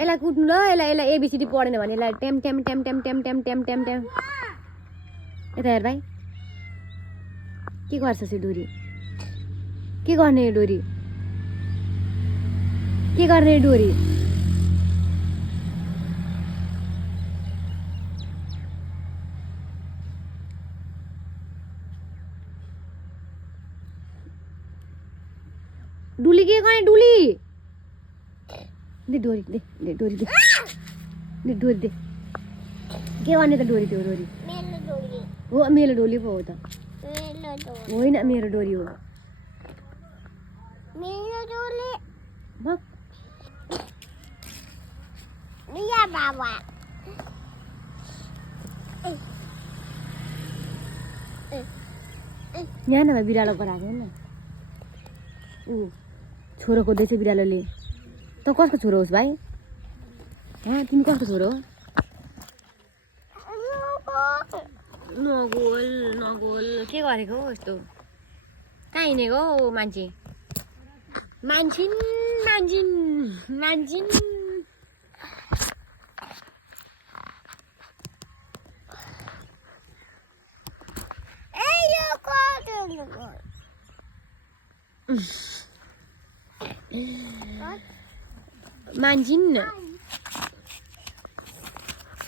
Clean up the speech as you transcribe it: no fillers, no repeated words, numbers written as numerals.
यसलाई कुट्नु ल यसलाई एबिसिडी पढेन भने यसलाई टेम टेम टेम टेम टेम टेम टेम टेम टेम यता हेर भाइ के गर्छ यो डोरी के गर्ने यो डोरी के गर्ने यो डोरी डुली के गर्ने डुली दे डोरी दे दे डोरी दे दे डोरी दे के गर्ने त डोरी त्यो डोरी हो मेरो डोली पो हो त होइन मेरो डोरी हो मेरो डोली बक या बाबा यहाँ न बिरालो गराएको होइन ऊ छोरो खोज्दैछ बिरालोले त कसको छोरो होस् भाइ तिमी कसको छोरो हो नगोल नगोल के गरेको हो यस्तो कहाँ हिँडेको हो मान्छे मान्छिन् मान्छिन् मान्छिन् मान्छिन्